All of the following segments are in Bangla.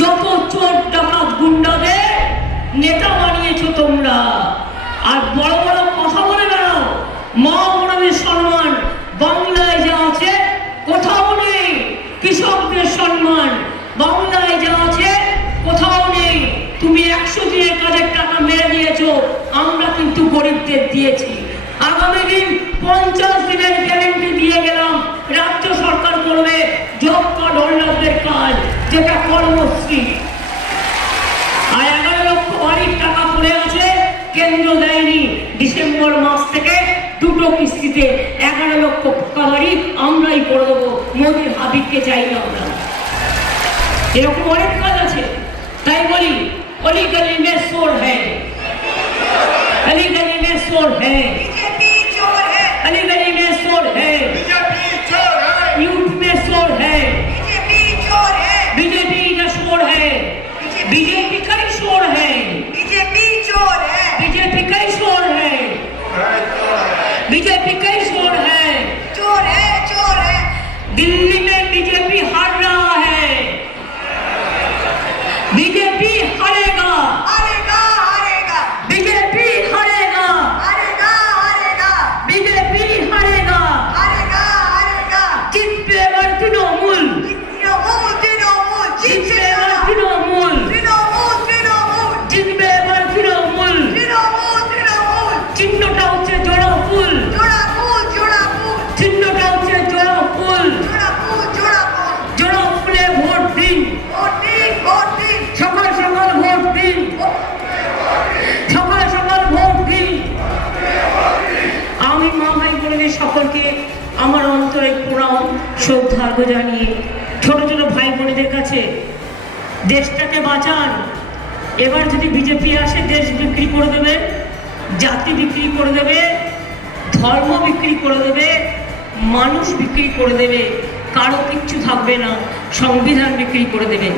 যত চোর ডাকাত গুন্ডাদের নেতা বানিয়েছো তোমরা, আর বড় বড় কথা বলে বেড়াও। মা বোনদের সম্মান, বাংলায় যা আছে কোথাও নেই। কৃষকদের সম্মান, বাংলায় যা আছে কোথাও নেই। তুমি একশো দিনের কাজের টাকা মেরে দিয়েছ, আমরা কিন্তু গরিবদের দিয়েছি। আগামী দিন পঞ্চাশ দিনের গ্যারেন্টি দিয়ে গেলাম, রাজ্য সরকার করবে যোগ্য ডোল্লভদের কাজ, যেটা কর্মশ্রী। আর এগারো লক্ষ বাড়ির টাকা পড়ে আছে, কেন্দ্র দেয়নি। ডিসেম্বর মাস থেকে দুটো কিস্তিতে এগারো লক্ষ ফোকা বাড়ি আমরাই করে দেবো, মোদীর হাবিবকে চাই না আমরা। এরকম অনেক কাজ আছে। তাই বলি অলি গলি মে সোর হ্যাঁ অলি গলি মে সোর হ্যাঁ BJP শ্রদ্ধার্ঘ জানিয়ে ছোট ছোট ভাই বোনেদের কাছে দেশটাকে বাঁচান। এবার যদি বিজেপি আসে, দেশ বিক্রি করে দেবে, জাতি বিক্রি করে দেবে, ধর্ম বিক্রি করে দেবে, মানুষ বিক্রি করে দেবে, কারও কিচ্ছু থাকবে না, সংবিধান বিক্রি করে দেবে।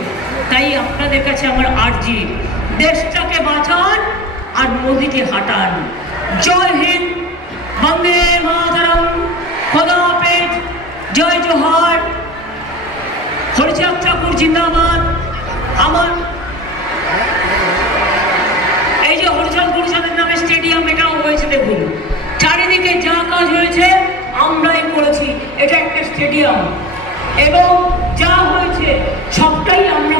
তাই আপনাদের কাছে আমার আর্জি, দেশটাকে বাঁচান আর মোদিকে হাঁটান। জয় হিন্দ, বন্দে মাতারম, খোদা হাফেজ, জয় জোহার। জিন্দাবাদ। আমার এই যে হরিচাঁদ গুরুচাঁদের নামে স্টেডিয়াম, এটাও হয়েছে দেখুন। চারিদিকে যা কাজ হয়েছে, আমরাই করেছি। এটা একটা স্টেডিয়াম। এবং যা হয়েছে, সবটাই আমরা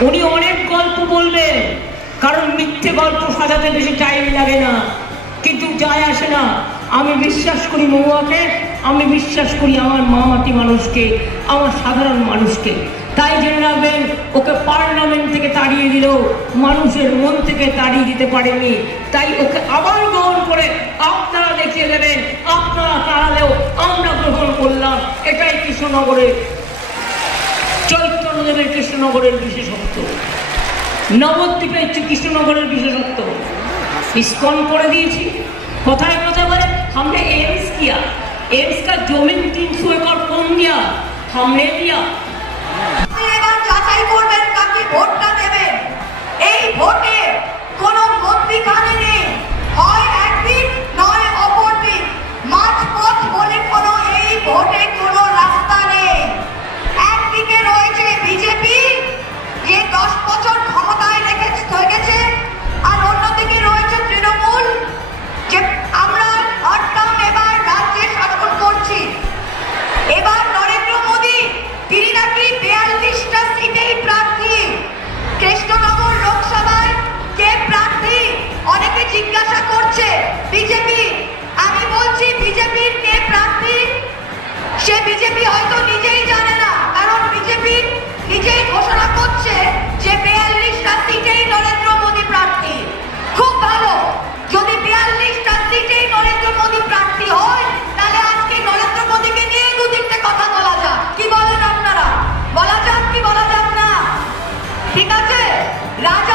উনি অনেক গল্প বলবেন, কারণ মিথ্যে গল্প সাজাতে বেশি টাইম লাগে না। কিন্তু যায় আসে না। আমি বিশ্বাস করি মহুয়াকে আমি বিশ্বাস করি আমার মা মাটি মানুষকে, আমার সাধারণ মানুষকে। তাই জেনে রাখবেন ওকে পার্লামেন্ট থেকে তাড়িয়ে দিল মানুষের মন থেকে তাড়িয়ে দিতে পারেনি তাই ওকে আবার গ্রহণ করে আপনারা দেখিয়ে দেবেন, আপনারা তাড়ালেও আমরা গ্রহণ করলাম। এটাই কৃষ্ণনগরের, চৈতন্যদেবের কৃষ্ণনগরের বিশেষত্ব। নবদ্বীপের কৃষ্ণনগরের বিশেষত্ব। ইস্কন করে দিয়েছি। কোথায় ज़मीन तीन सौ एकड़ कौन दिया? हमने दिया। বিজেপি হয়তো নিজেই জানে না, কারণ বিজেপি নিজেই ঘোষণা করছে যে বিয়াল্লিশটা সিটেই নরেন্দ্র মোদী প্রার্থী। খুব ভালো, যদি বিয়াল্লিশটা সিটেই নরেন্দ্র মোদী প্রার্থী হয়, তাহলে আজকে নরেন্দ্র মোদীকে নিয়ে দুদিকটা কথা বলা যাক। কি বলেন আপনারা? বলা যাক কি বলা যাক না? ঠিক আছে? রাজা